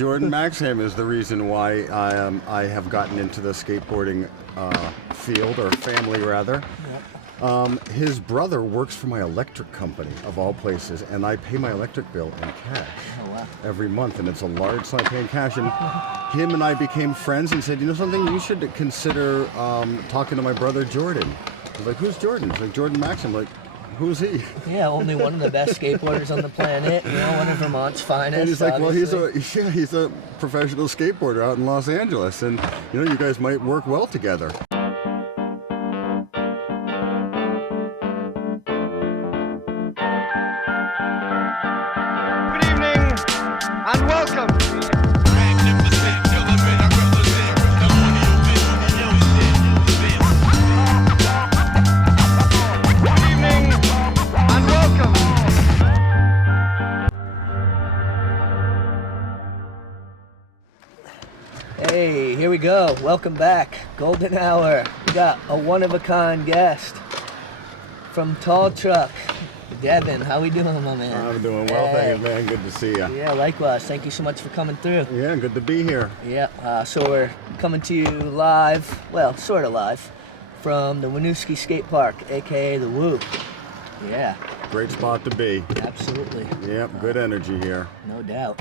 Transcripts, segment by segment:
Jordan Maxham is the reason why I have gotten into the skateboarding field, or family rather. Yep. His brother works for my electric company, of all places, and I pay my electric bill in cash every month, and it's a large sum I pay in cash. And him and I became friends and said, you know something, you should consider talking to my brother Jordan. I was like, who's Jordan? He's like, Jordan Maxham. I'm like, who's he? Yeah, only one of the best skateboarders on the planet. You know, one of Vermont's finest. And he's like, obviously. well, he's a professional skateboarder out in Los Angeles, and you know, you guys might work well together. Good evening and welcome. Hey, here we go. Welcome back. Golden hour. We got a one-of-a-kind guest from Tall Truck. Devon, how we doing, my man? I'm doing well, thank you, man. Good to see you. Yeah, likewise. Thank you so much for coming through. Yeah, good to be here. Yeah, so we're coming to you live, well, sort of live, from the Winooski Skate Park, aka the Woo. Yeah. Great spot to be. Absolutely. Yep, good energy here. No doubt.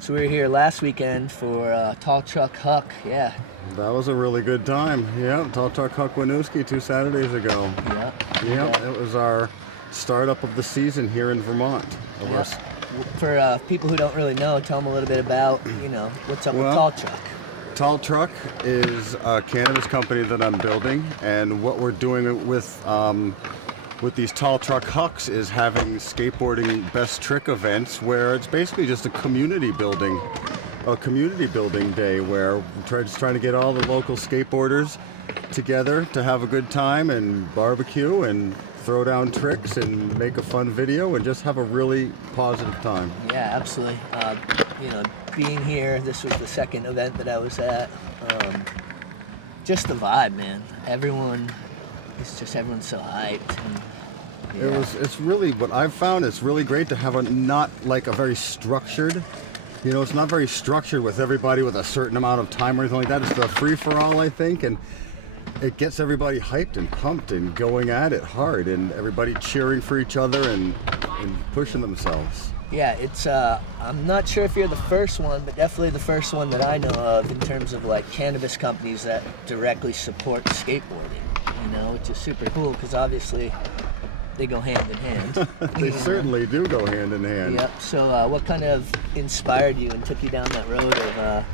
So we were here last weekend for Tall Truck Huck. Yeah. That was a really good time. Yeah, Tall Truck Huck Winooski 2 Saturdays ago. Yeah. It was our startup of the season here in Vermont. Yeah. For people who don't really know, tell them a little bit about, you know, what's up with Tall Truck. Tall Truck is a cannabis company that I'm building, and what we're doing with these Tall Truck Hucks is having skateboarding best trick events where it's basically just a community building day where we're just trying to get all the local skateboarders together to have a good time and barbecue and throw down tricks and make a fun video and just have a really positive time. Yeah, absolutely. You know, being here, this was the second event that I was at. Just the vibe, man. Everyone's so hyped. And, yeah. It's really, what I've found, it's really great to have a very structured, you know, it's not very structured with everybody with a certain amount of time or anything like that. It's the free-for-all, I think, and it gets everybody hyped and pumped and going at it hard, and everybody cheering for each other and pushing themselves. Yeah, it's, I'm not sure if you're the first one, but definitely the first one that I know of in terms of like cannabis companies that directly support skateboarding, you know, which is super cool because obviously they go hand in hand. They certainly do go hand in hand. Yep. So what kind of inspired you and took you down that road of,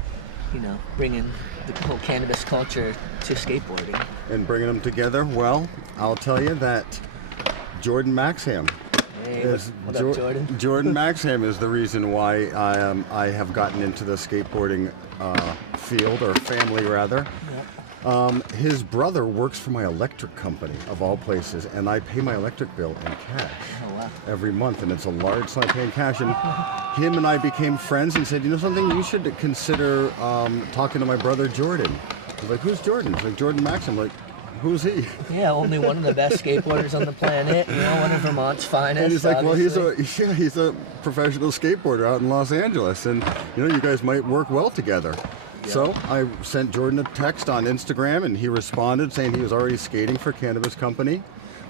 you know, bringing the whole cannabis culture to skateboarding? And bringing them together? Well, I'll tell you that Jordan Maxham. Hey, what up, Jordan? Jordan Maxham is the reason why I have gotten into the skateboarding field, or family rather. Yep. His brother works for my electric company, of all places, and I pay my electric bill in cash every month, and it's a large sum I pay in cash. And him and I became friends and said, you know something, you should consider talking to my brother Jordan. I was like, who's Jordan? He's like, Jordan Maxham. I'm like, who's he? Yeah, only one of the best skateboarders on the planet. You know, one of Vermont's finest. And he's like, obviously. well, he's a professional skateboarder out in Los Angeles, and you know, you guys might work well together. Yeah. So I sent Jordan a text on Instagram, and he responded saying he was already skating for a cannabis company,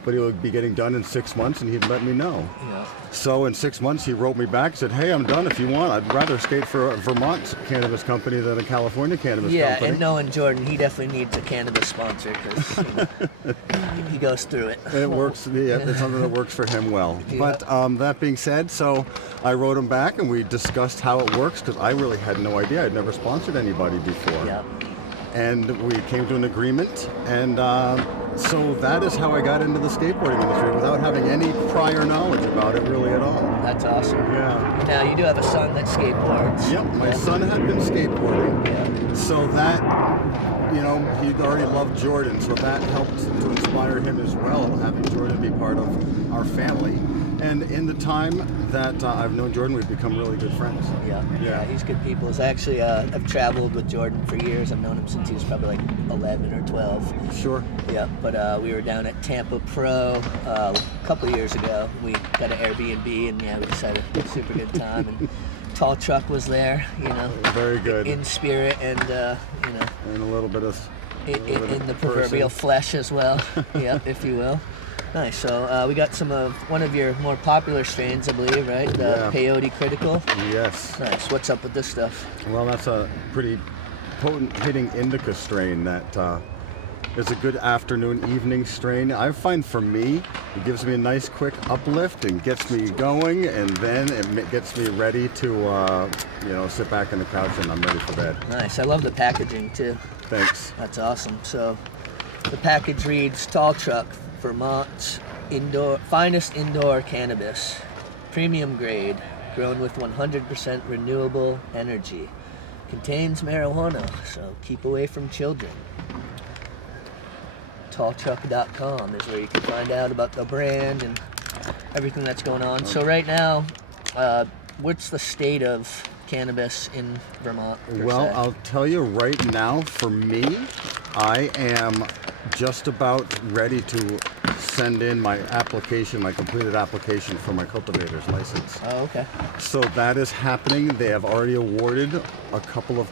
but he would be getting done in 6 months, and he'd let me know. Yeah. So in 6 months, he wrote me back and said, hey, I'm done if you want. I'd rather skate for a Vermont cannabis company than a California cannabis company. Yeah, and knowing Jordan, he definitely needs a cannabis sponsor because you know, he goes through it. It works. Yeah, it's something that works for him well. Yeah. But that being said, so I wrote him back and we discussed how it works because I really had no idea. I'd never sponsored anybody before. Yeah. And we came to an agreement, and so that is how I got into the skateboarding industry without having any prior knowledge about it really at all. That's awesome. Yeah. Now you do have a son that skateboards. Yep, my son had been skateboarding, so that, you know, he'd already loved Jordan, so that helped to inspire him as well, having Jordan be part of our family. And in the time that I've known Jordan, we've become really good friends. Yeah, he's good people. I've traveled with Jordan for years. I've known him since he was probably like 11 or 12. Sure. Yeah, but we were down at Tampa Pro a couple of years ago. We got an Airbnb, and yeah, we just had a super good time. And Tall Truck was there, Very good. in spirit and And a little bit of in the proverbial flesh as well, yeah, if you will. Nice. So we got some of one of your more popular strains, I believe, right? The Peyote Critical. Yes. Nice. What's up with this stuff? Well, that's a pretty potent hitting indica strain that is a good afternoon, evening strain. I find for me, it gives me a nice quick uplift and gets me going, and then it gets me ready to, sit back on the couch and I'm ready for bed. Nice. I love the packaging too. Thanks. That's awesome. So the package reads Tall Truck, Vermont's finest indoor cannabis, premium grade, grown with 100% renewable energy. Contains marijuana, so keep away from children. Talltruck.com is where you can find out about the brand and everything that's going on. So right now, what's the state of cannabis in Vermont? Well, I'll tell you right now, for me, I am just about ready to send in my application, my completed application for my cultivator's license. Oh, okay. So that is happening. They have already awarded a couple of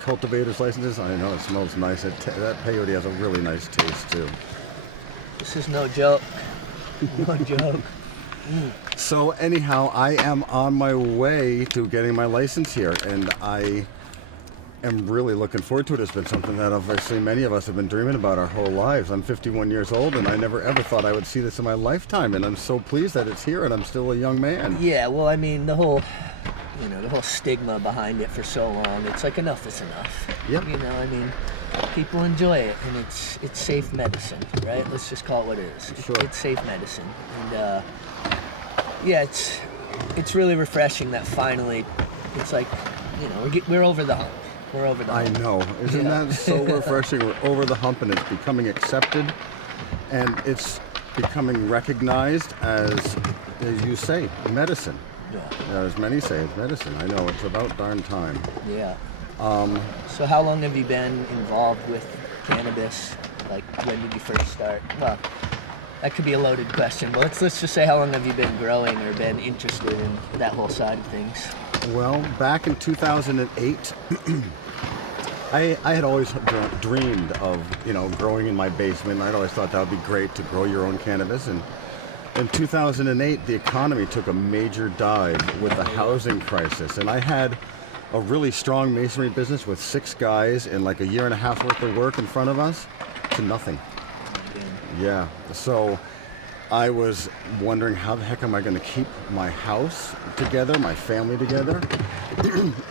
cultivator's licenses. I know it smells nice. That peyote has a really nice taste too. This is no joke. No joke. So anyhow, I am on my way to getting my license here, and I am really looking forward to it. It's been something that obviously many of us have been dreaming about our whole lives. I'm 51 years old, and I never ever thought I would see this in my lifetime, and I'm so pleased that it's here and I'm still a young man. Yeah, well, I mean, the whole stigma behind it for so long, it's like enough is enough. Yep. People enjoy it, and it's safe medicine, right? Let's just call it what it is. Sure. It's safe medicine, and it's really refreshing that finally, it's like, we're over the hump. We're over the hump. I know. Isn't that so refreshing? We're over the hump, and it's becoming accepted, and it's becoming recognized as you say, medicine. Yeah. As many say, it's medicine. I know, it's about darn time. Yeah. So how long have you been involved with cannabis? Like, when did you first start? Well, that could be a loaded question, but let's just say, how long have you been growing or been interested in that whole side of things? Well, back in 2008, I had always dreamed of, growing in my basement. I'd always thought that would be great to grow your own cannabis. And in 2008, the economy took a major dive with the housing crisis. And I had a really strong masonry business with 6 guys and like a year and a half worth of work in front of us to nothing. Yeah. So I was wondering, how the heck am I going to keep my house together, my family together?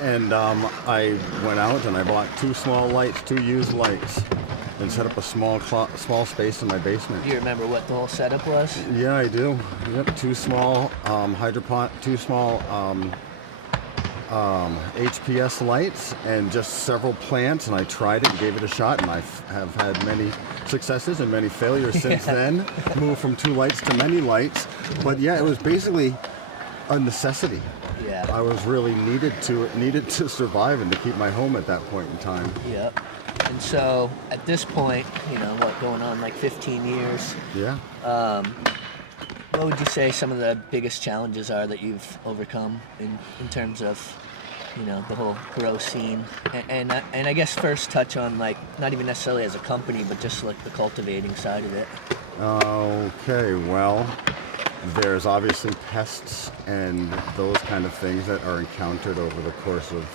And I went out and I bought 2 small lights, 2 used lights, and set up a small space in my basement. Do you remember what the whole setup was? Yeah, I do. Yep, 2 small HPS lights and just several plants, and I tried it and gave it a shot, and I have had many successes and many failures since then. Moved from 2 lights to many lights, but yeah, it was basically a necessity. Yeah. I was really needed to survive and to keep my home at that point in time. Yep. And so at this point, going on like 15 years. Yeah. What would you say some of the biggest challenges are that you've overcome in terms of, the whole grow scene? And I guess first touch on, like, not even necessarily as a company, but just like the cultivating side of it. Okay, well, there's obviously pests and those kind of things that are encountered over the course of,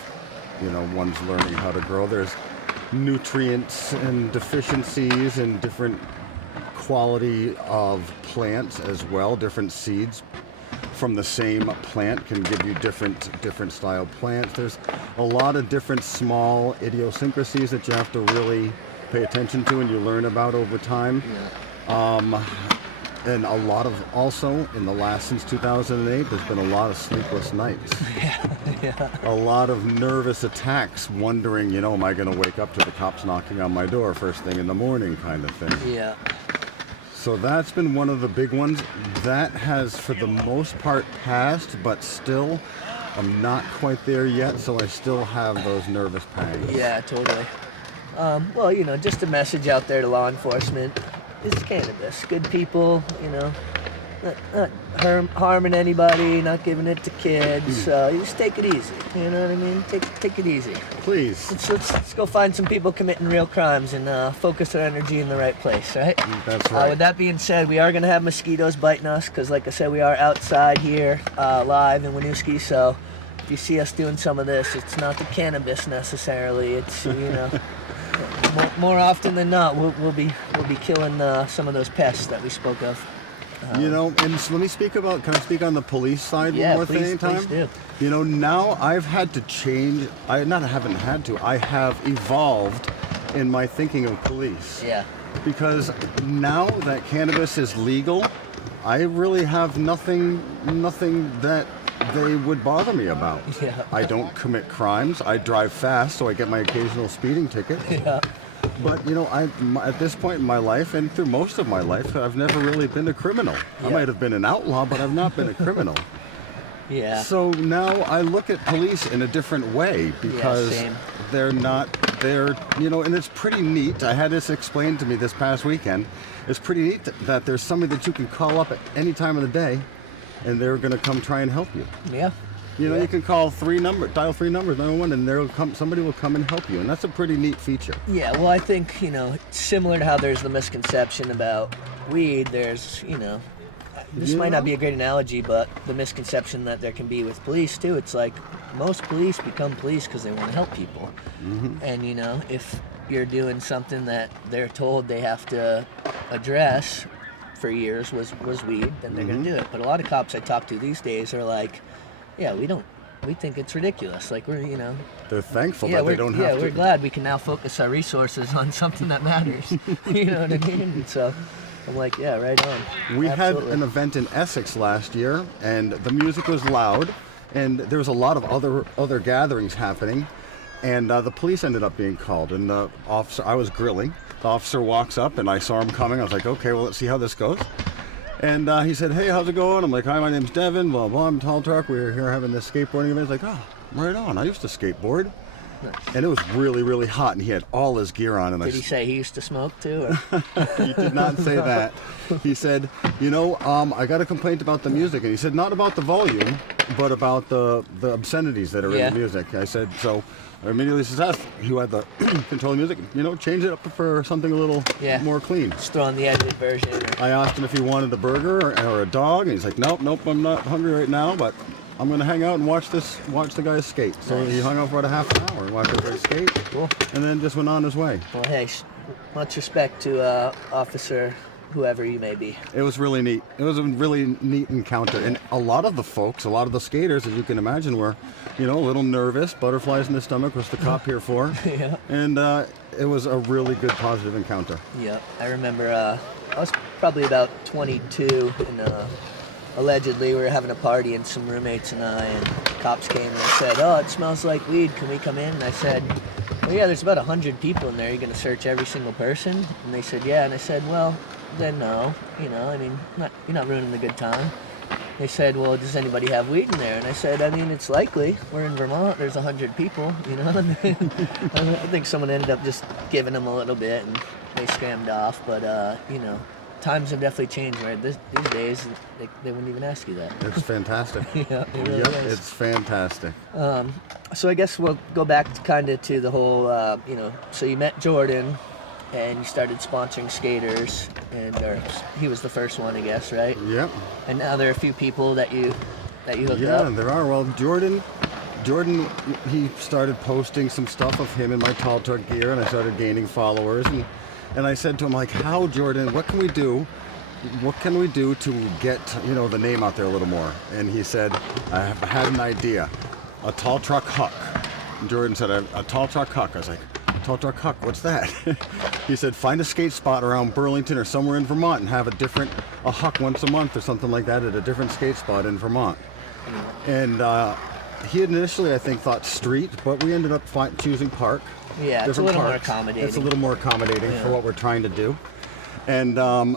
one's learning how to grow. There's nutrients and deficiencies and different quality of plants as well. Different seeds from the same plant can give you different style plants. There's a lot of different small idiosyncrasies that you have to really pay attention to and you learn about over time. Yeah. And a lot of, also since 2008, there's been a lot of sleepless nights. Yeah. A lot of nervous attacks, wondering, am I going to wake up to the cops knocking on my door first thing in the morning kind of thing. Yeah. So that's been one of the big ones. That has, for the most part, passed, but still, I'm not quite there yet, so I still have those nervous pangs. Yeah, totally. Well, just a message out there to law enforcement. It's cannabis. Good people, not harming anybody, not giving it to kids. You just take it easy. You know what I mean? Take it easy. Please. Let's go find some people committing real crimes and focus our energy in the right place, right? That's right. With that being said, we are going to have mosquitoes biting us because, like I said, we are outside here live in Winooski. So if you see us doing some of this, it's not the cannabis necessarily. It's, you know, more often than not, we'll be killing some of those pests that we spoke of. You know, and so let me speak about, can I speak on the police side one more thing please anytime? do. You know, now I've had to change, I haven't had to, I have evolved in my thinking of police. Yeah. Because now that cannabis is legal, I really have nothing that they would bother me about. Yeah. I don't commit crimes, I drive fast, so I get my occasional speeding ticket. Yeah. But, you know, at this point in my life, and through most of my life, I've never really been a criminal. Yeah. I might have been an outlaw, but I've not been a criminal. Yeah. So now I look at police in a different way because same. they're, you know, and it's pretty neat. I had this explained to me this past weekend. It's pretty neat that there's somebody that you can call up at any time of the day and they're going to come try and help you. Yeah. You know, Yeah. you can dial 3 numbers, 911, and somebody will come and help you, and that's a pretty neat feature. Yeah, well, I think, you know, similar to how there's the misconception about weed, there's, you know, this might not be a great analogy, but the misconception that there can be with police, too. It's like most police become police because they want to help people. Mm-hmm. And, you know, if you're doing something that they're told they have to address for years was weed, then they're going to do it. But a lot of cops I talk to these days are like, yeah, we think it's ridiculous. Like, we're, you know. They're thankful that they don't have to. Yeah, we're glad we can now focus our resources on something that matters. You know what I mean? And so I'm like, yeah, right on. We Absolutely. had an event in Essex last year, and the music was loud, and there was a lot of other gatherings happening, and the police ended up being called, and the officer, I was grilling, the officer walks up, and I saw him coming. I was like, okay, well, let's see how this goes. And he said, hey, how's it going? I'm like, hi, my name's Devon, blah, blah, I'm Tall Truck. We were here having this skateboarding event. He's like, oh, right on. I used to skateboard. Nice. And it was really, really hot, and he had all his gear on. And Did he say he used to smoke, too? Or? He did not say that. He said, you know, I got a complaint about the music. And he said, not about the volume, but about the obscenities that are in the music. I said, so I immediately said, you had the control music, you know, change it up for something a little more clean. Just throw on the edited version. I asked him if he wanted a burger or a dog, and he's like, nope, I'm not hungry right now, but I'm going to hang out and watch the guys skate. So he hung out for about a half an hour and watched the guys skate, Cool. and then just went on his way. Well, hey, much respect to Officer whoever you may be. It was really neat. It was a really neat encounter. And a lot of the skaters, as you can imagine, were, you know, a little nervous. Butterflies in the stomach. What's the cop here for? Yeah. And it was a really good, positive encounter. Yeah. I remember I was probably about 22, and allegedly we were having a party, and some roommates and I, and cops came and they said, oh, it smells like weed. Can we come in? And I said, well, yeah, there's about 100 people in there. You're going to search every single person? And they said, yeah. And I said, well, then no, you know, I mean, you're not ruining the good time. They said, well, does anybody have weed in there? And I said, I mean, it's likely. We're in Vermont. There's 100 people, you know what I mean? I think someone ended up just giving them a little bit, and they scammed off. But, you know, times have definitely changed, right? These days, they wouldn't even ask you that. It's fantastic. Yeah, it really is. It's fantastic. So I guess we'll go back to the whole, you know, so you met Jordan, and you started sponsoring skaters, and he was the first one, I guess, right? Yep. And now there are a few people that you hooked up. Yeah, there are. Well, Jordan, he started posting some stuff of him in my Tall Truck gear, and I started gaining followers. And I said to him, like, how, Jordan, what can we do? What can we do to get, you know, the name out there a little more? And he said, I had an idea, a Tall Truck Huck. And Jordan said, a Tall Truck Huck. I was like, Tall Truck Huck, what's that? He said, find a skate spot around Burlington or somewhere in Vermont and have a Huck once a month or something like that at a different skate spot in Vermont. And he initially, I think, thought street, but we ended up choosing park. Yeah, it's a little more accommodating. It's a little more accommodating for what we're trying to do. And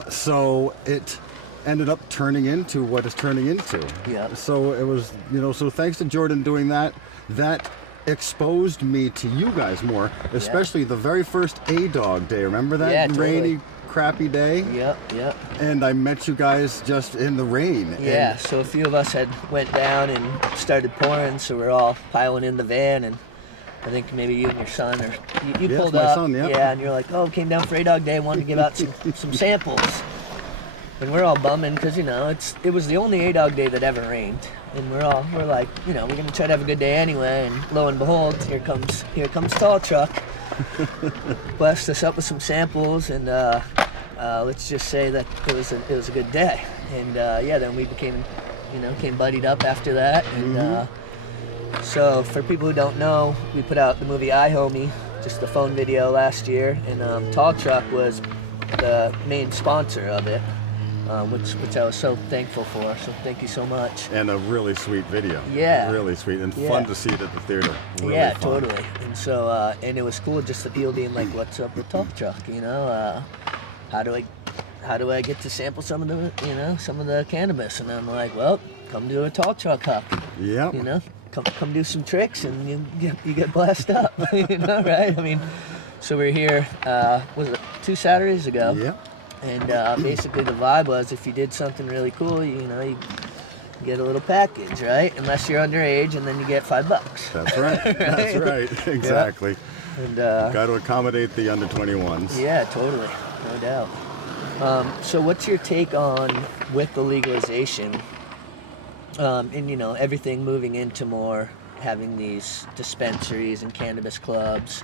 so it ended up turning into what it's turning into. Yeah. So it was, you know, so thanks to Jordan doing that exposed me to you guys more, especially the very first A-Dog day. Remember that? Yeah, totally. Rainy, crappy day. Yep. And I met you guys just in the rain. Yeah, so a few of us had went down and started pouring, so we're all piling in the van, and I think maybe you and your son, or you Yeah, pulled my up. son, yeah. Yeah, and you're like, oh, came down for A-Dog Day, wanted to give out some samples. And we're all bumming because, you know, it was the only A-Dog Day that ever rained. And we're like, you know, we're going to try to have a good day anyway. And lo and behold, here comes Tall Truck. Blessed us up with some samples, and let's just say that it was a good day. And then we became buddied up after that. And so for people who don't know, we put out the movie iHomie, just the phone video last year, and Tall Truck was the main sponsor of it. Which I was so thankful for, so thank you so much. And a really sweet video. Yeah. Really sweet, and fun to see it at the theater. Really yeah, fun. totally. And so, and it was cool just the people being like, what's up with Tall Truck, you know? How do I get to sample some of the cannabis? And I'm like, well, come do a Tall Truck Huck. Yep. You know, come do some tricks and you get blessed up, you know, right? I mean, so we're here, was it 2 Saturdays ago? Yep. And basically the vibe was if you did something really cool, you get a little package, right? Unless you're underage, and then you get $5. That's right. Right? That's right. Exactly. Yeah. And got to accommodate the under 21s. yeah, totally, no doubt. So what's your take on with the legalization, and you know everything moving into more having these dispensaries and cannabis clubs?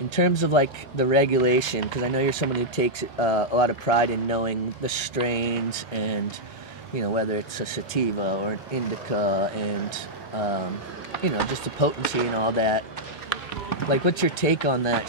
In terms of like the regulation, because I know you're someone who takes a lot of pride in knowing the strains and, you know, whether it's a sativa or an indica and, you know, just the potency and all that. Like, what's your take on that?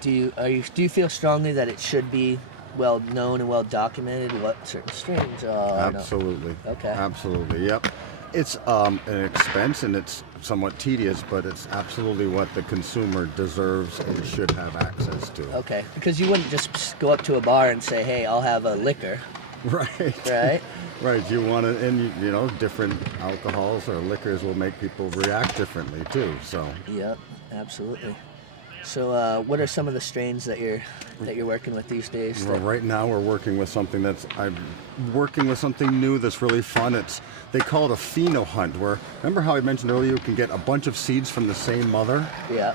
Do you feel strongly that it should be well known and well documented what certain strains are? Absolutely. No? Okay. Absolutely. Yep. It's an expense and it's somewhat tedious, but it's absolutely what the consumer deserves and should have access to. Okay, because you wouldn't just go up to a bar and say, "Hey, I'll have a liquor." Right. Right. Right. You want to, and you know, different alcohols or liquors will make people react differently too. So. Yep, absolutely. So, what are some of the strains that you're working with these days? Well, right now we're working with something I'm working with something new that's really fun. They call it a pheno hunt. Where remember how I mentioned earlier you can get a bunch of seeds from the same mother, Yeah.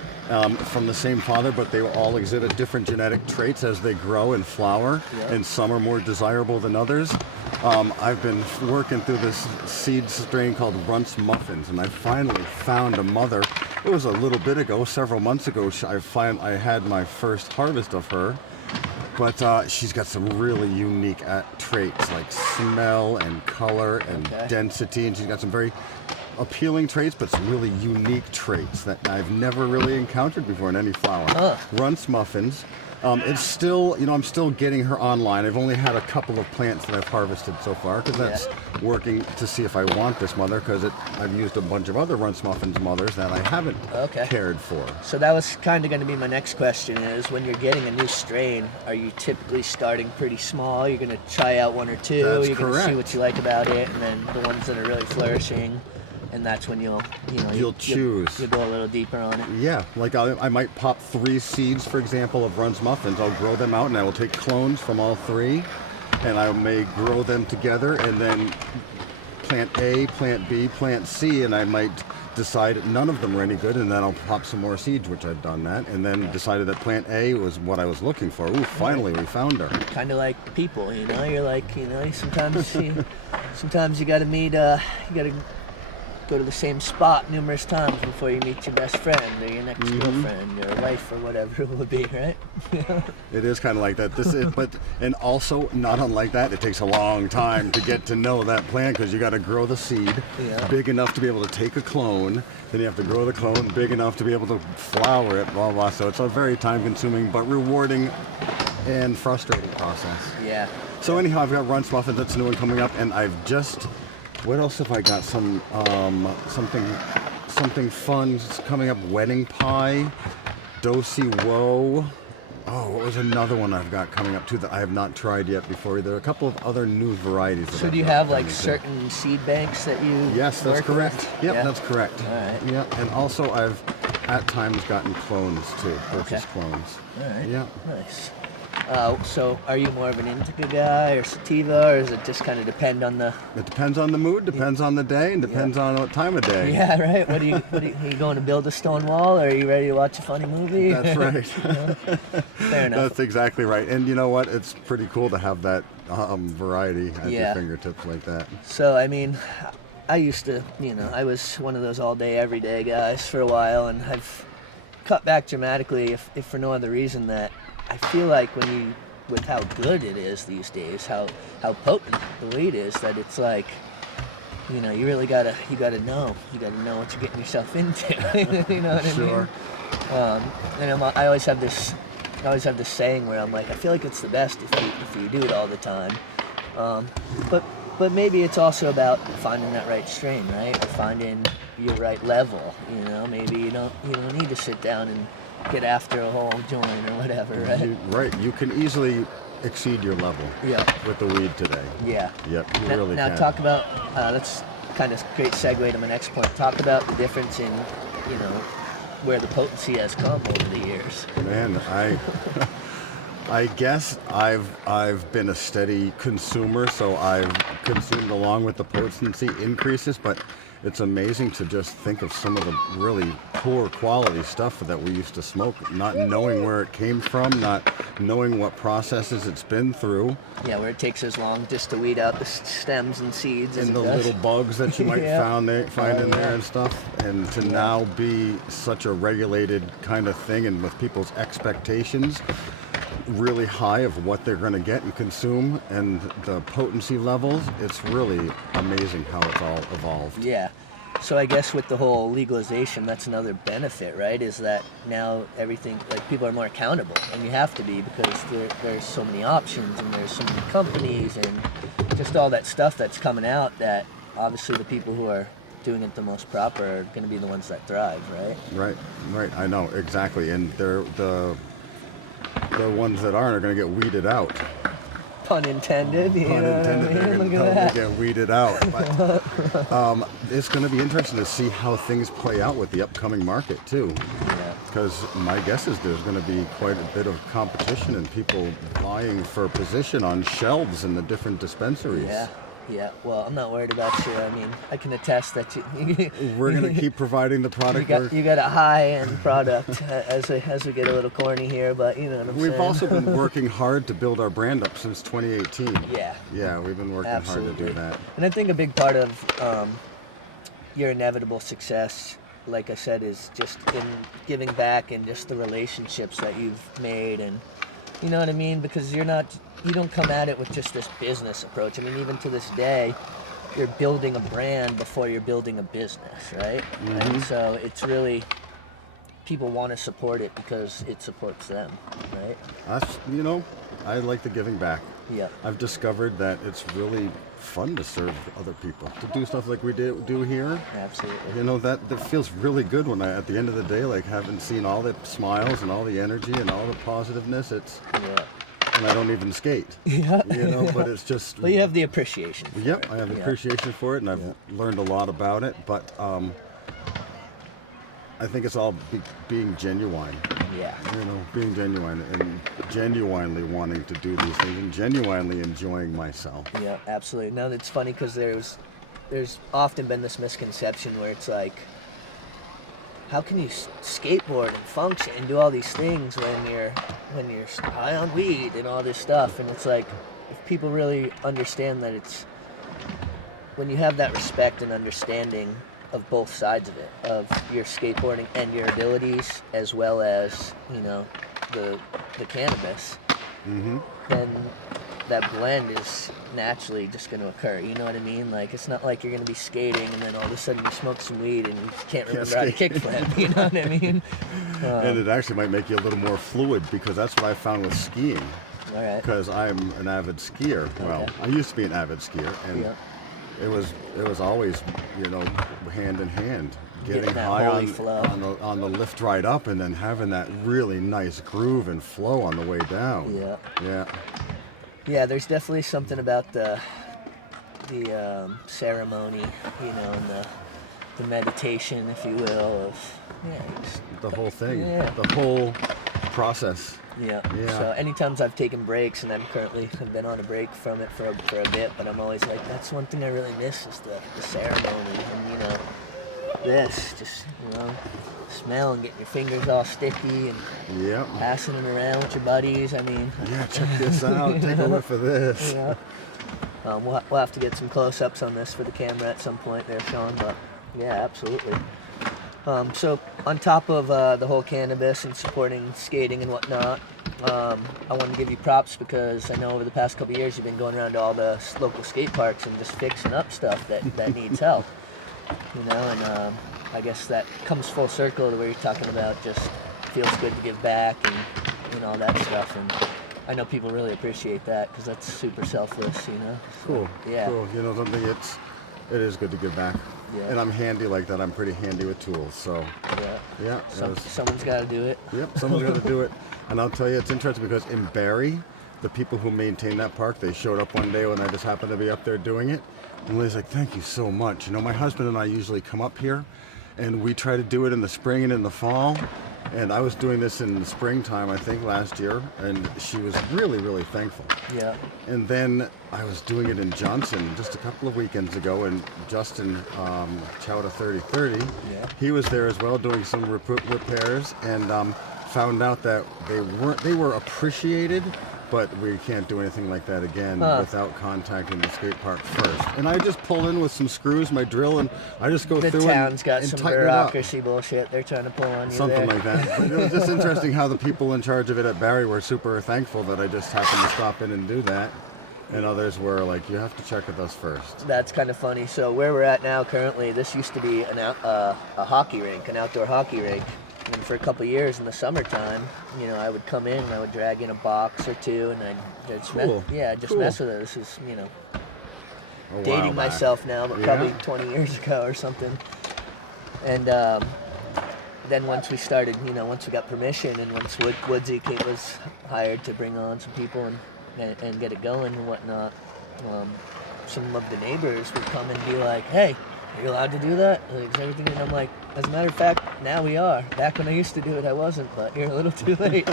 from the same father, but they all exhibit different genetic traits as they grow and flower, Yeah. and some are more desirable than others. I've been working through this seed strain called Runts Muffins, and I finally found a mother. It was a little bit ago, several months ago. I had my first harvest of her, but she's got some really unique traits like smell and color and density, and she's got some very appealing traits, but some really unique traits that I've never really encountered before in any flower. Runts Muffins. It's still, you know, I'm still getting her online. I've only had a couple of plants that I've harvested so far because that's working to see if I want this mother, because I've used a bunch of other Runts Muffins mothers that I haven't cared for. So that was kind of going to be my next question is when you're getting a new strain, are you typically starting pretty small? You're going to try out one or two, That's you're going to see correct. what you like about it, and then the ones that are really flourishing, and that's when you'll choose. You'll go a little deeper on it. Yeah, like I might pop 3 seeds, for example, of Runts Muffins. I'll grow them out, and I will take clones from all 3, and I may grow them together, and then plant A, plant B, plant C, and I might decide none of them were any good, and then I'll pop some more seeds, which I've done that, and then decided that plant A was what I was looking for. Ooh, finally we found her. Kind of like people, you know. You're like, you know, sometimes you got to meet, you got to go to the same spot numerous times before you meet your best friend or your next girlfriend or wife or whatever it would be, right? It is kind of like that. And also not unlike that, it takes a long time to get to know that plant because you got to grow the seed big enough to be able to take a clone. Then you have to grow the clone big enough to be able to flower it, blah, blah. So it's a very time-consuming but rewarding and frustrating process. Yeah. So anyhow, I've got Runts Muffins, that's new and coming up, and I've just, what else have I got? Something fun coming up. Wedding pie, Dosey Woe. Oh, what was another one I've got coming up too that I have not tried yet before? There are a couple of other new varieties. So do you have like certain seed banks that you Yes, that's work correct. with? Yep, Yeah. that's correct. All right. Yep, and also I've at times gotten clones too, purchased clones. All right. Yeah. Nice. So are you more of an indica guy or sativa, or does it just kind of depend on the? It depends on the mood, depends on the day, and depends on what time of day. Yeah, right. Are you going to build a stone wall, or are you ready to watch a funny movie? That's right. Fair enough. That's exactly right. And you know what? It's pretty cool to have that variety at your fingertips like that. So, I mean, I used to, I was one of those all day, every day guys for a while, and I've cut back dramatically, if for no other reason that I feel like with how good it is these days, how potent the weed is, that it's like, you really gotta know what you're getting yourself into. You know what Sure. I mean? And I always have this saying where I'm like, I feel like it's the best if you do it all the time. But maybe it's also about finding that right strain, right? Or finding your right level. Maybe you don't need to sit down and get after a whole joint or whatever, right? Right. You can easily exceed your level. Yeah. With the weed today. Yeah. Yep. You really now can. Talk about that's kind of great segue to my next point. Talk about the difference in where the potency has come over the years. Man, I guess I've been a steady consumer, so I've consumed along with the potency increases, but it's amazing to just think of some of the really poor quality stuff that we used to smoke, not knowing where it came from, not knowing what processes it's been through. Yeah, where it takes as long just to weed out the stems and seeds and the little bugs that you might find in there and stuff, and to now be such a regulated kind of thing, and with people's expectations really high of what they're going to get and consume, and the potency levels, it's really amazing how it's all evolved. Yeah. So I guess with the whole legalization, that's another benefit, right? Is that now everything, like, people are more accountable, and you have to be, because there's so many options and there's so many companies and just all that stuff that's coming out, that obviously the people who are doing it the most proper are going to be the ones that thrive, right? Right. I know, exactly. And they're the ones that aren't are going to get weeded out. Pun intended. Pun intended. They're going to totally get weeded out. But it's going to be interesting to see how things play out with the upcoming market too. Yeah. Because my guess is there's going to be quite a bit of competition and people vying for position on shelves in the different dispensaries. Yeah. Well, I'm not worried about you. I mean, I can attest that we're going to keep providing the product. You got a high-end product, as we get a little corny here, but you know what I'm saying. We've also been working hard to build our brand up since 2018. Yeah, we've been working hard to do that. And I think a big part of your inevitable success, like I said, is just in giving back and just the relationships that you've made, and you know what I mean? Because you don't come at it with just this business approach. I mean, even to this day, you're building a brand before you're building a business, right? Mm-hmm. And so it's really, people want to support it because it supports them, right? I like the giving back. Yeah. I've discovered that it's really fun to serve other people, to do stuff like we do here. Absolutely. That feels really good when at the end of the day, like, having seen all the smiles and all the energy and all the positiveness, and I don't even skate. Yeah. But it's just. Well, you have the appreciation for it. it. I have appreciation for it, and I've learned a lot about it, but I think it's all being genuine. Yeah. Being genuine and genuinely wanting to do these things and genuinely enjoying myself. Yeah, absolutely. Now, it's funny because there's often been this misconception where it's like, how can you skateboard and function and do all these things when you're high on weed and all this stuff? And it's like, if people really understand that it's, when you have that respect and understanding of both sides of it, of your skateboarding and your abilities, as well as the cannabis, then that blend is naturally just going to occur. You know what I mean? Like, it's not like you're going to be skating and then all of a sudden you smoke some weed and you can't remember how to kickflip. You know what I mean? And it actually might make you a little more fluid, because that's what I found with skiing. All right. Because I'm an avid skier. Okay. Well, I used to be an avid skier, and it was always hand in hand, getting high on the lift right up, and then having that really nice groove and flow on the way down. Yeah, there's definitely something about the ceremony, and the meditation, if you will, of the whole thing, process. Yeah. Yeah. So anytime I've taken breaks, and I've been on a break from it for a bit, but I'm always like, that's one thing I really miss is the ceremony, and this just smell and getting your fingers all sticky and Yep. passing it around with your buddies. I mean, Yeah, check this out. Take a whiff of this. yeah. We'll have to get some close-ups on this for the camera at some point there, Sean, but yeah, absolutely. So on top of the whole cannabis and supporting skating and whatnot, I want to give you props because I know over the past couple of years you've been going around to all the local skate parks and just fixing up stuff that needs help. And I guess that comes full circle to where you're talking about just feels good to give back and all that stuff. And I know people really appreciate that because that's super selfless, Cool. Yeah. Cool. Something, it is good to give back. Yeah. And I'm handy like that. I'm pretty handy with tools, so. Yeah. Yeah. Someone's got to do it. Yep, someone's got to do it. And I'll tell you, it's interesting because in Barrie, the people who maintain that park, they showed up one day when I just happened to be up there doing it. And Lily's like, thank you so much. My husband and I usually come up here and we try to do it in the spring and in the fall. And I was doing this in the springtime, I think, last year, and she was really, really thankful. Yeah. And then I was doing it in Johnson just a couple of weekends ago, and Justin Chowda 3030, he was there as well doing some repairs, and found out that they were appreciated, but we can't do anything like that again without contacting the skate park first. And I just pull in with some screws, my drill, and I just go through The town's got and some tighten it up. bureaucracy bullshit they're trying to pull on you Something there. like that. But it was just interesting how the people in charge of it at Barrie were super thankful that I just happened to stop in and do that. And others were like, you have to check with us first. That's kind of funny. So where we're at now currently, this used to be a hockey rink, an outdoor hockey rink. And for a couple of years in the summertime, I would come in and I would drag in a box or two and I'd just mess with it. This is, A dating while back. myself now, but probably 20 years ago or something. And then once we started, once we got permission and once Woodsy was hired to bring on some people and get it going and whatnot, some of the neighbors would come and be like, hey, are you allowed to do that? Like, is everything? And I'm like, as a matter of fact, now we are. Back when I used to do it, I wasn't, but you're a little too late.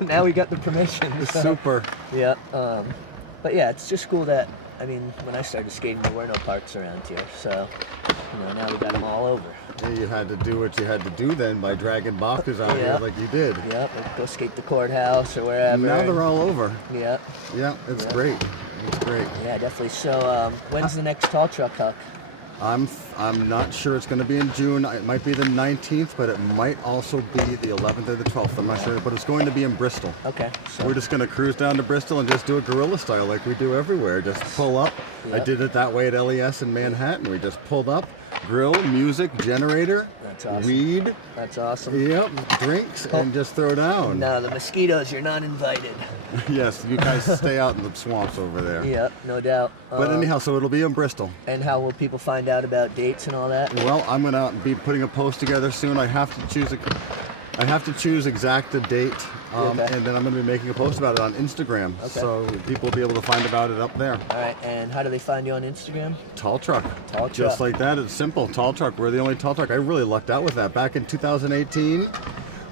Now we got the permission. So, Super. yeah. But yeah, it's just cool that, when I started skating, there were no parks around here. So, now we got them all over. Yeah, you had to do what you had to do then by dragging boxes out here like you did. Yep, like go skate the courthouse or wherever. Now they're all over. Yep. Yeah, it's great. It's great. Yeah, definitely. So, when's the next Tall Truck Huck? I'm not sure it's going to be in June. It might be the 19th, but it might also be the 11th or the 12th. I'm not sure, but it's going to be in Bristol. Okay. So We're just going to cruise down to Bristol and just do it guerrilla style like we do everywhere. Just pull up. I did it that way at LES in Manhattan. We just pulled up, grill, music, generator, That's awesome. weed. That's awesome. Yep, drinks, and just throw down. No, the mosquitoes, you're not invited. Yes, you guys stay out in the swamps over there. Yep, no doubt. But anyhow, so it'll be in Bristol. And how will people find out about dates and all that? Well, I'm gonna be putting a post together soon. I have to choose exact the date, and then I'm gonna be making a post about it on Instagram, so people will be able to find about it up there. All right, and how do they find you on Instagram? Tall Truck. Tall Just Truck. like that. It's simple. Tall Truck. We're the only Tall Truck. I really lucked out with that back in 2018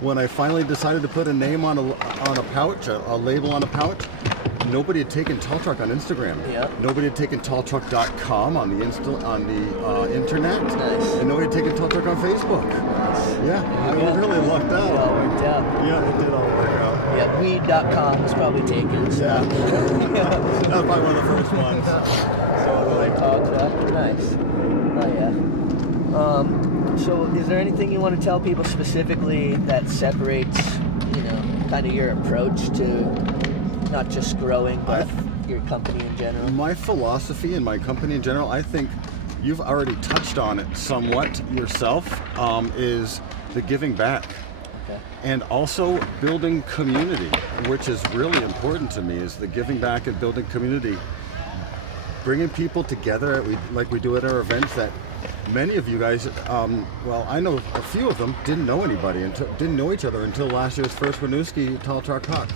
when I finally decided to put a name on a pouch, a label on a pouch. Nobody had taken Tall Truck on Instagram. Yep. Nobody had taken talltruck.com on the internet. Nice. And nobody had taken Tall Truck on Facebook. Yeah, I really lucked It all out. worked out. Yeah, it did all work out. Yeah, weed.com was probably taken. So. Yeah. That was probably one of the first ones. Tall Truck, nice. Oh yeah. So is there anything you want to tell people specifically that separates, kind of your approach to not just growing, but your company in general? My philosophy and my company in general, I think you've already touched on it somewhat yourself, is the giving back. Okay. And also building community, which is really important to me, is the giving back and building community. Bringing people together like we do at our events that many of you guys, I know a few of them didn't know anybody, didn't know each other until last year's first Winooski Tall Truck Huck.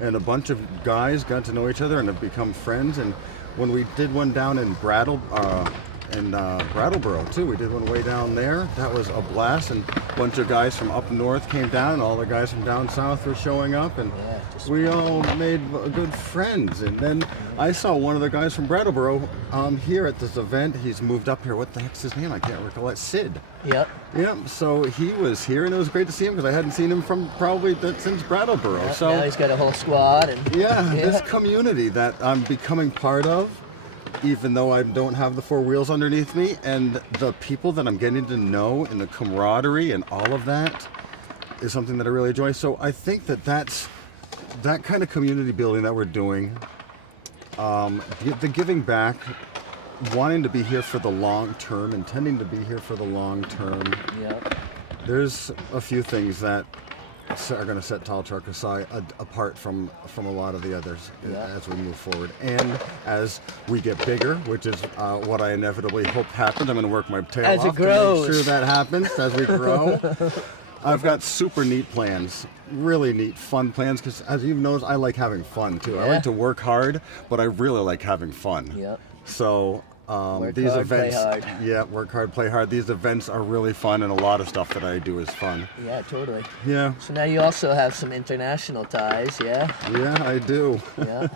And a bunch of guys got to know each other and have become friends. And when we did one down in Brattleboro too. We did one way down there. That was a blast, and a bunch of guys from up north came down, and all the guys from down south were showing up, and we all made good friends. And then I saw one of the guys from Brattleboro here at this event. He's moved up here. What the heck's his name? I can't recollect. Sid. Yep. Yep. So he was here, and it was great to see him because I hadn't seen him from probably since Brattleboro. Yep, So now he's got a whole squad, and this community that I'm becoming part of, even though I don't have the four wheels underneath me, and the people that I'm getting to know and the camaraderie and all of that is something that I really enjoy. So I think that's that kind of community building that we're doing, the giving back, wanting to be here for the long term, intending to be here for the long term. Yep. There's a few things that are going to set Tall Truck aside apart from a lot of the others as we move forward, and as we get bigger, which is what I inevitably hope happens. I'm going to work my tail As it off grows. to make sure that happens as we grow. I've got super neat plans, really neat, fun plans, because as you've noticed, I like having fun too. I like to work hard, but I really like having fun. Yep. So these hard, events, play hard. work hard, play hard. These events are really fun, and a lot of stuff that I do is fun. Yeah, totally. Yeah. So now you also have some international ties, yeah? Yeah, I do. Yeah.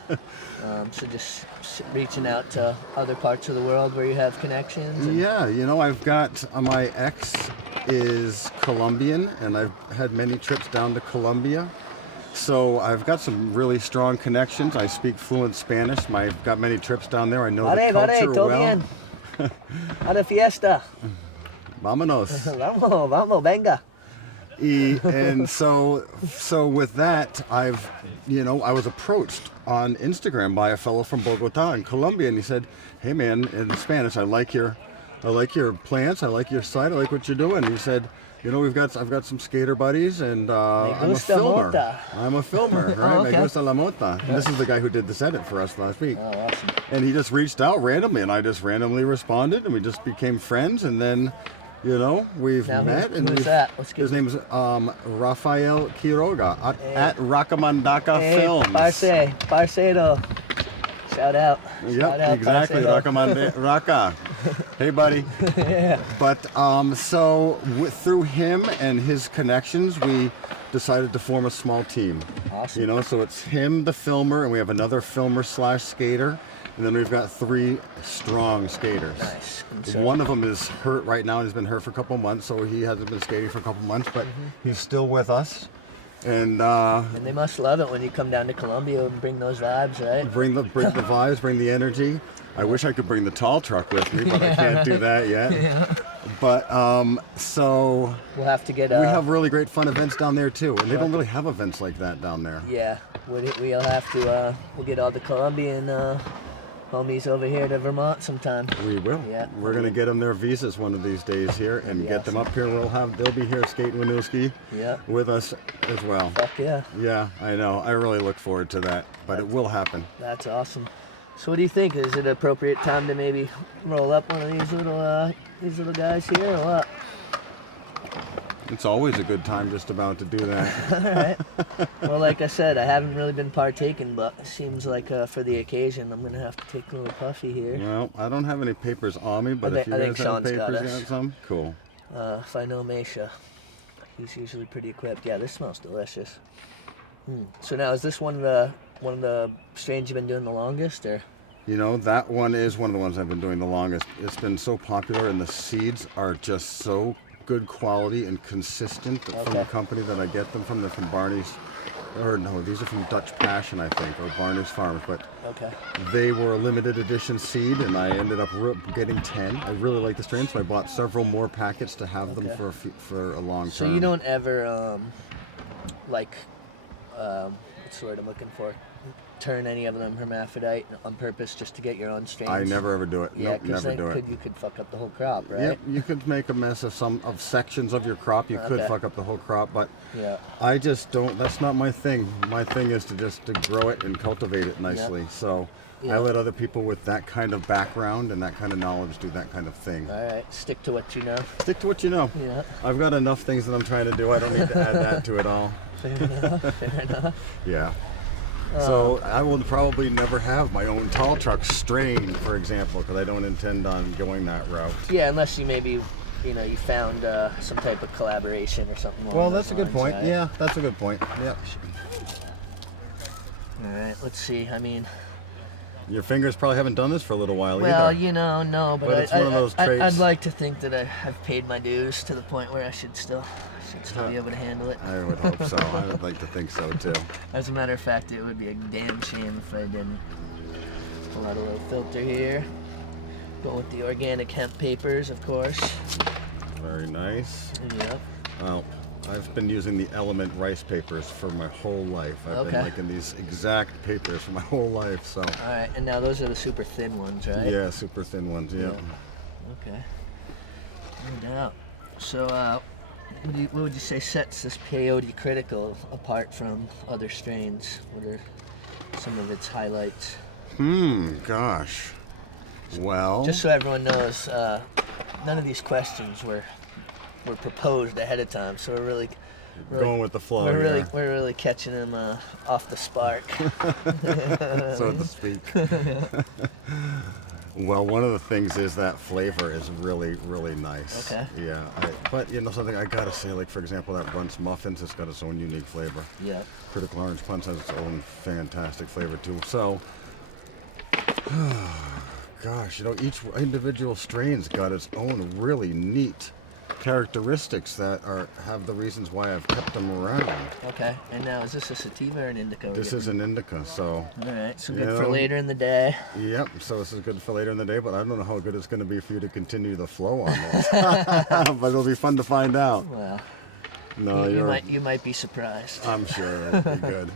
So just reaching out to other parts of the world where you have connections. And Yeah, I've got my ex is Colombian, and I've had many trips down to Colombia. So I've got some really strong connections. I speak fluent Spanish. I've got many trips down there. I know the culture todo well. bien. A la fiesta. Vámonos. Vamos, venga. And so with that, I was approached on Instagram by a fellow from Bogota in Colombia, and he said, "Hey man," in Spanish, I like your plants, I like your site, I like what you're doing." He said, I've got some skater buddies, and I'm a filmer. Mota. I'm a filmer, right? Oh, okay. Me gusta la mota. And this is the guy who did this edit for us last week. Oh, awesome. And he just reached out randomly, and I just randomly responded, and we just became friends, and then, we've Now, met. And who's that? Let's get his name is Rafael Quiroga at Rakamandaka Films. Parcero. Shout out. Yep, Shout out, exactly. parcero. Raka. Hey, buddy. But through him and his connections, we decided to form a small team. Awesome. So it's him, the filmer, and we have another filmer / skater, and then we've got 3 strong skaters. Nice. One of them is hurt right now, and he's been hurt for a couple months, so he hasn't been skating for a couple months, but he's still with us. And they must love it when you come down to Colombia and bring those vibes, right? bring the vibes, bring the energy. I wish I could bring the tall truck with me, but I can't do that yet. But so We'll have to get. we have really great fun events down there too, and they don't really have events like that down there. Yeah, we'll have to. We'll get all the Colombian homies over here to Vermont sometime. We will. Yeah. We're gonna get them their visas one of these days here and get them up here. They'll be here skating Winooski with us as well. Fuck yeah. Yeah, I know. I really look forward to that, but it will happen. That's awesome. So what do you think? Is it an appropriate time to maybe roll up one of these little guys here, or what? It's always a good time just about to do that. All right. Well, like I said, I haven't really been partaking, but it seems like for the occasion, I'm gonna have to take a little puffy here. Well, I don't have any papers on me, but if you I guys think have Sean's got papers, us. got some? Cool. If I know Mesha, he's usually pretty equipped. Yeah, this smells delicious. So now, is this one of the strains you've been doing the longest, or? That one is one of the ones I've been doing the longest. It's been so popular, and the seeds are just so good quality and consistent from the company that I get them from. They're from Barney's, or no, these are from Dutch Passion, I think, or Barney's Farms, but they were a limited edition seed, and I ended up getting 10. I really like the strain, so I bought several more packets to have them for a long time. So you don't ever what's the word I'm looking for? Turn any of them hermaphrodite on purpose just to get your own strains? I never ever do it. Yeah, nope, never do it. You could fuck up the whole crop, right? Yep, you could make a mess of sections of your crop. You could fuck up the whole crop, but I just don't. That's not my thing. My thing is to grow it and cultivate it nicely. So I let other people with that kind of background and that kind of knowledge do that kind of thing. All right, stick to what you know. Stick to what you know. Yeah. I've got enough things that I'm trying to do. I don't need to add that to it all. Fair enough. Fair enough. Yeah. So I will probably never have my own tall truck strain, for example, because I don't intend on going that route. Yeah, unless you maybe, you found some type of collaboration or something. Well, that's a good point. Right? Yeah, that's a good point. Yeah. All right, let's see. I mean, Your fingers probably haven't done this for a little while well, either. no, But it's one of those traits. I'd like to think that I've paid my dues to the point where I should still be able to handle it. I would hope so. I would like to think so too. As a matter of fact, it would be a damn shame if I didn't. Pull out a little filter here. Go with the organic hemp papers, of course. Very nice. Yep. Well, I've been using the Element rice papers for my whole life. I've been making these exact papers for my whole life. So. All right, and now those are the super thin ones, right? Yeah, super thin ones. Yeah. Okay. No doubt. So, what would you say sets this peyote critical apart from other strains? What are some of its highlights? Gosh. Well. Just so everyone knows, none of these questions were proposed ahead of time, so we're really going with the flow. We're really catching them off the spark, so to speak. Well, one of the things is that flavor is really, really nice. Okay. Yeah, but something I gotta say, like for example, that Runts Muffins, it's got its own unique flavor. Yeah. Critical Orange Punch has its own fantastic flavor too. So, gosh, each individual strain's got its own really neat characteristics that have the reasons why I've kept them around. Okay, and now is this a sativa or an indica? This is an indica, so. All right, so good for later in the day. Yep, so this is good for later in the day, but I don't know how good it's going to be for you to continue the flow on this. But it'll be fun to find out. Well, no, you might be surprised. I'm sure it'll be good.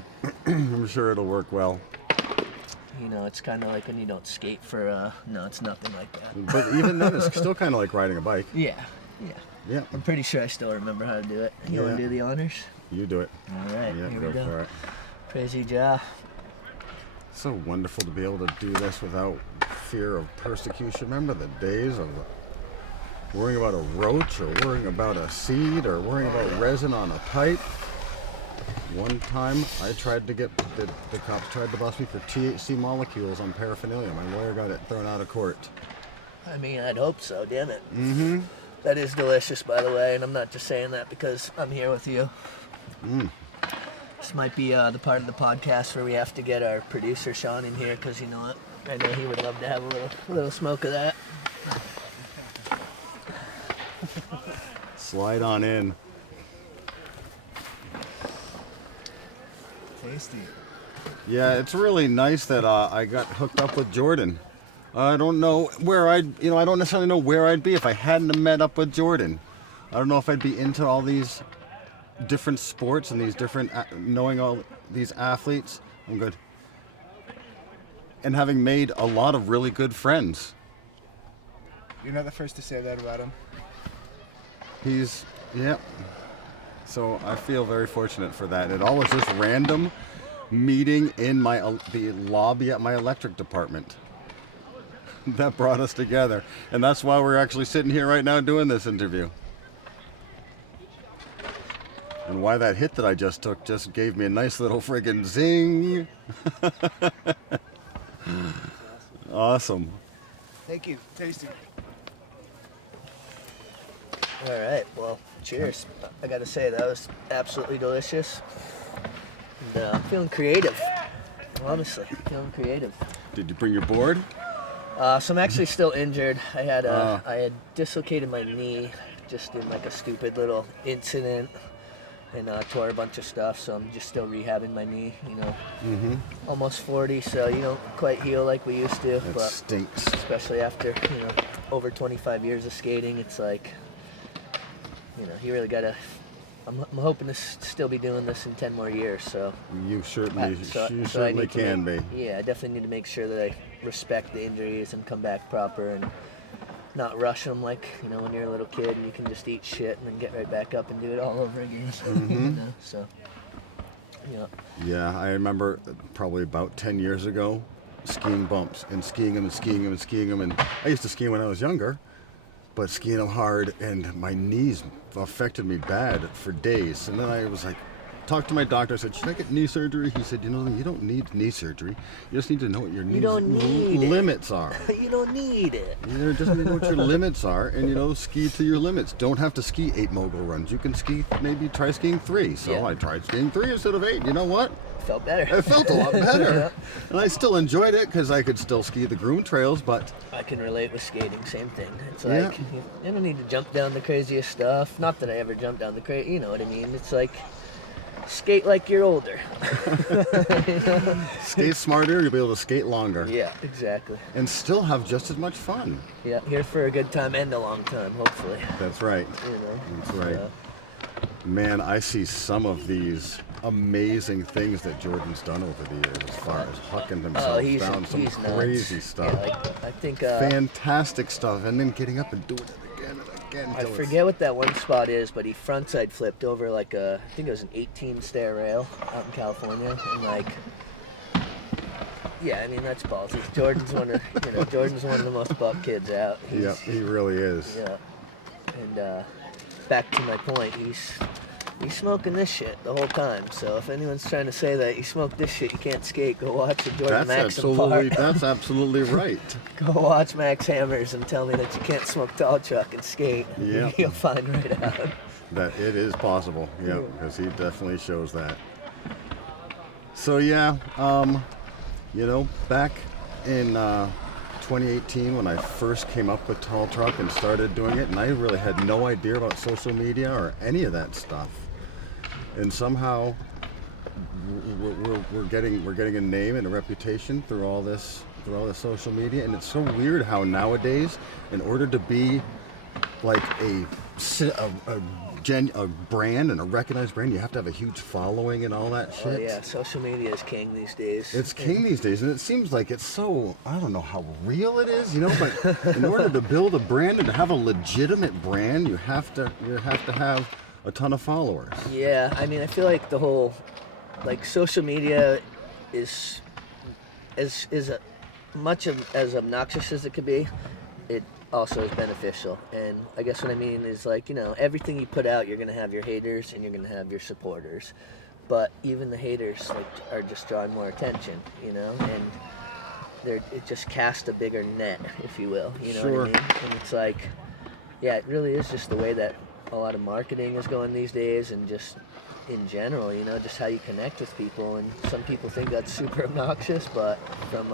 I'm sure it'll work well. It's kind of like when you don't skate for, no, it's nothing like that. But even then, it's still kind of like riding a bike. Yeah. Yeah. I'm pretty sure I still remember how to do it. You want to do the honors? You do it. All right, yeah, here go we go. for it. Praise you, Jah. So wonderful to be able to do this without fear of persecution. Remember the days of worrying about a roach or worrying about a seed or worrying about resin on a pipe. One time I tried to get, the cops tried to bust me for THC molecules on paraphernalia. My lawyer got it thrown out of court. I mean, I'd hope so, damn it. Mm-hmm. That is delicious, by the way, and I'm not just saying that because I'm here with you. This might be the part of the podcast where we have to get our producer, Sean, in here, because you know what? I know he would love to have a little smoke of that. Slide on in. Tasty. Yeah, it's really nice that I got hooked up with Jordan. I don't know where I don't necessarily know where I'd be if I hadn't met up with Jordan. I don't know if I'd be into all these different sports and these different, knowing all these athletes. I'm good. And having made a lot of really good friends. You're not the first to say that about him. Yeah. So I feel very fortunate for that. It all was just random meeting in the lobby at my electric department. That brought us together. And that's why we're actually sitting here right now doing this interview. And why that hit that I just took just gave me a nice little friggin' zing. Awesome. Thank you. Tasty. All right, well, cheers. I gotta say, that was absolutely delicious. And I'm feeling creative. Honestly, feeling creative. Did you bring your board? So I'm actually still injured. I had dislocated my knee just in like a stupid little incident and tore a bunch of stuff. So I'm just still rehabbing my knee. Almost 40, so you don't quite heal like we used to. It but stinks. especially after over 25 years of skating, it's like you really gotta. I'm hoping to still be doing this in 10 more years. So You certainly, so you I certainly need to can be. Yeah, I definitely need to make sure that I respect the injuries and come back proper and not rush them like when you're a little kid and you can just eat shit and then get right back up and do it all over again. So Yeah, I remember probably about 10 years ago skiing bumps and skiing them and skiing them and skiing them. And I used to ski when I was younger, but skiing them hard and my knees affected me bad for days. And then I was like, talked to my doctor. I said, should I get knee surgery? He said, you don't need knee surgery. You just need to know what your limits are. You don't need it. You just need to know what your limits are, and ski to your limits. Don't have to ski 8 mogul runs. You can try skiing 3. So I tried skiing 3 instead of 8. You know what? Felt better. It felt a lot better. And I still enjoyed it because I could still ski the groomed trails, but... I can relate with skating, same thing. It's like, you don't need to jump down the craziest stuff. Not that I ever jumped down the crazy, you know what I mean? It's like, skate like you're older. Skate smarter, you'll be able to skate longer. Yeah, exactly. And still have just as much fun. Yeah, here for a good time and a long time, hopefully. That's right. That's right. Man, I see some of these amazing things that Jordan's done over the years as far as hucking himself down some crazy stuff. Yeah, I think fantastic stuff, and then getting up and doing it again and again. I forget what that one spot is, but he frontside flipped over I think it was an 18 stair rail out in California, and yeah, I mean that's ballsy. Jordan's one of the most buff kids out. Yeah, he really is. Yeah, and back to my point, he's smoking this shit the whole time. So if anyone's trying to say that you smoke this shit, you can't skate, go watch the Jordan Max part. That's absolutely right. Go watch Max Hammers and tell me that you can't smoke tall truck and skate. Yeah, you'll find right out that it is possible. Yeah, because he definitely shows that. So yeah, back in 2018 when I first came up with Tall Truck and started doing it, and I really had no idea about social media or any of that stuff. And somehow we're getting a name and a reputation through all this social media, and it's so weird how nowadays, in order to be like a brand and a recognized brand, you have to have a huge following and all that shit. Oh yeah, social media is king these days. It's king these days, and it seems like it's so, I don't know how real it is, but in order to build a brand and to have a legitimate brand, you have to have a ton of followers. Yeah, I mean, I feel like the whole, social media is as much as obnoxious as it could be, it also is beneficial. And I guess what I mean is everything you put out, you're gonna have your haters and you're gonna have your supporters. But even the haters are just drawing more attention, and it just casts a bigger net, if you will. You know what I mean? And it's it really is just the way that a lot of marketing is going these days, and just in general, just how you connect with people. And some people think that's super obnoxious, but from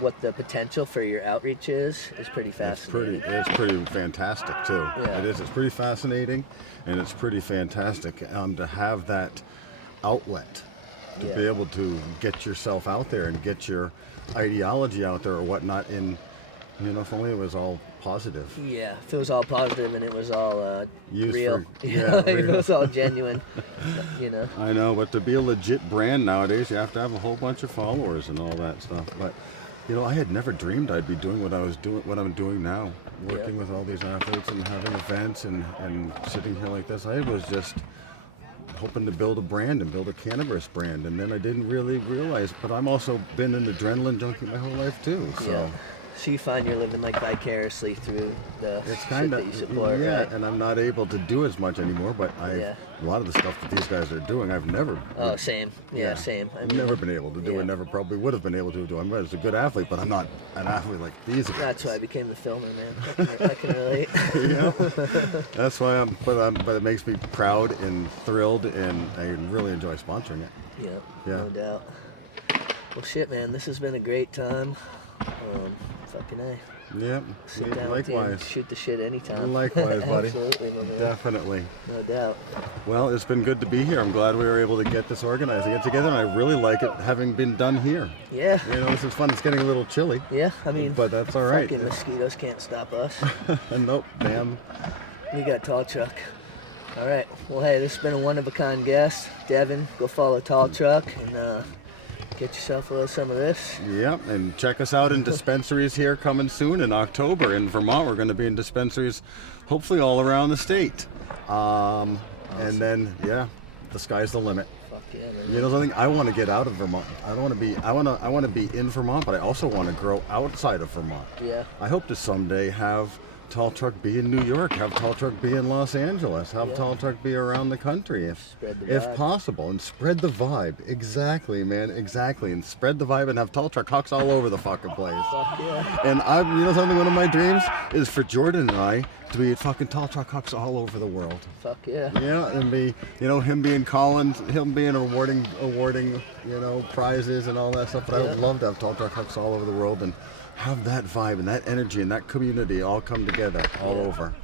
what the potential for your outreach is pretty fascinating. It's pretty fantastic too. Yeah. It is. It's pretty fascinating, and it's pretty fantastic to have that outlet to be able to get yourself out there and get your ideology out there or whatnot. And if only it was all positive. Yeah, if it was all positive and it was all real. Real. It was all genuine. I know, but to be a legit brand nowadays, you have to have a whole bunch of followers and all that stuff. But I had never dreamed I'd be doing what I'm doing now, working with all these athletes and having events and sitting here like this. I was just hoping to build a brand and build a cannabis brand, and then I didn't really realize. But I'm also been an adrenaline junkie my whole life too. So. Yeah. So you find you're living vicariously through the shit that you support, right? And I'm not able to do as much anymore, but a lot of the stuff that these guys are doing, I've never... Oh, same. Yeah, same. I've never been able to do it, never probably would have been able to do. I'm a good athlete, but I'm not an athlete like these guys. That's why I became the filmer, man. I can relate. That's why but it makes me proud and thrilled, and I really enjoy sponsoring it. Yeah, no doubt. Well, shit, man, this has been a great time. Fucking A. Yep. Sit down likewise. With you and shoot the shit anytime. Likewise, buddy. Absolutely, my man. Definitely. No doubt. Well, it's been good to be here. I'm glad we were able to get this organized and get together, and I really like it having been done here. Yeah. This is fun. It's getting a little chilly. Yeah, I mean, but that's all right. Fucking mosquitoes can't stop us. Nope, damn. We got Tall Truck. All right. Well, hey, this has been a one-of-a-kind guest. Devon, go follow Tall Truck and get yourself a little some of this. Yep, and check us out in dispensaries here coming soon in October. In Vermont, we're going to be in dispensaries hopefully all around the state. Awesome. And then, the sky's the limit. Fuck yeah, man. Something, I want to get out of Vermont. I want to be in Vermont, but I also want to grow outside of Vermont. Yeah. I hope to someday have Tall Truck be in New York, have Tall Truck be in Los Angeles, have Tall Truck be around the country if possible, and spread the vibe. Exactly, man, exactly, and spread the vibe and have Tall Truck Hucks all over the fucking place. Fuck yeah. And you know something, one of my dreams is for Jordan and I to be fucking Tall Truck Hucks all over the world. Fuck yeah. Yeah, and be, you know, him being Collins, him being awarding, you know, prizes and all that stuff. But I would love to have Tall Truck Hucks all over the world and have that vibe and that energy and that community all come together all over.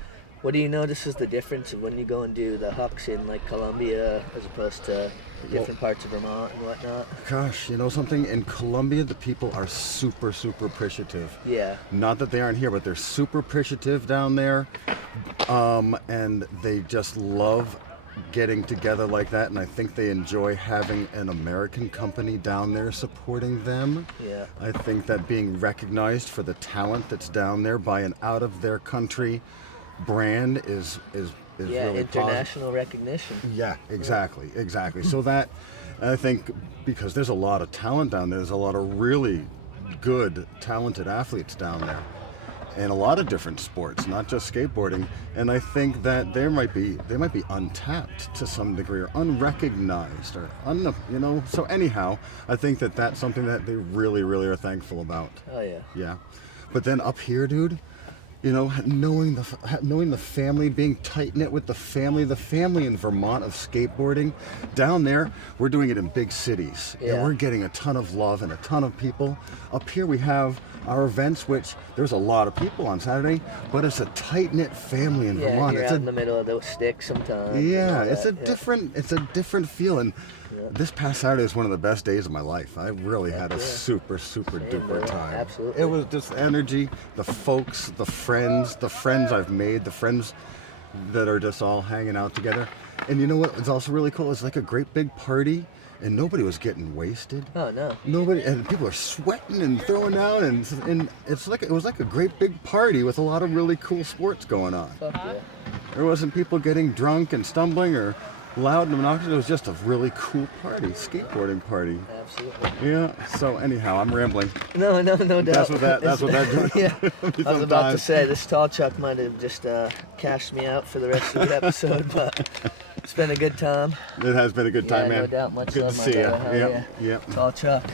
What do you notice is the difference of when you go and do the Hucks in like Colombia as opposed to different parts of Vermont and whatnot? Gosh, you know something? In Colombia, the people are super, super appreciative. Yeah. Not that they aren't here, but they're super appreciative down there. And they just love getting together like that. And I think they enjoy having an American company down there supporting them. Yeah. I think that being recognized for the talent that's down there by an out of their country brand is really international recognition. Yeah, exactly. So that, I think, because there's a lot of talent down there, there's a lot of really good, talented athletes down there, in a lot of different sports, not just skateboarding. And I think that they might be untapped to some degree, or unrecognized, or you know. So anyhow, I think that that's something that they really, really are thankful about. Oh yeah. Yeah, but then up here, dude. You know, knowing the family, being tight-knit with the family in Vermont of skateboarding. Down there, we're doing it in big cities. Yeah. And we're getting a ton of love and a ton of people. Up here we have our events, which there's a lot of people on Saturday, but it's a tight-knit family in Vermont. You're it's out in the middle of those sticks sometimes. Yeah, it's a different feeling. This past Saturday was one of the best days of my life. I really had a super, super duper time. Absolutely. It was just energy, the folks, the friends I've made, the friends that are just all hanging out together. And you know what? It's also really cool. It's like a great big party, and nobody was getting wasted. Oh no. Nobody, and people are sweating and throwing down, and it was like a great big party with a lot of really cool sports going on. Fuck yeah. There wasn't people getting drunk and stumbling or loud and obnoxious. It was just a really cool party, skateboarding party. Absolutely. Yeah. So anyhow, I'm rambling. No doubt. That's what that. Yeah. I was about to say this tall chuck might have just cashed me out for the rest of the episode, but it's been a good time. It has been a good time, man. No doubt. Much Good love, to my see you. brother. Hell Yep. Tall chuck.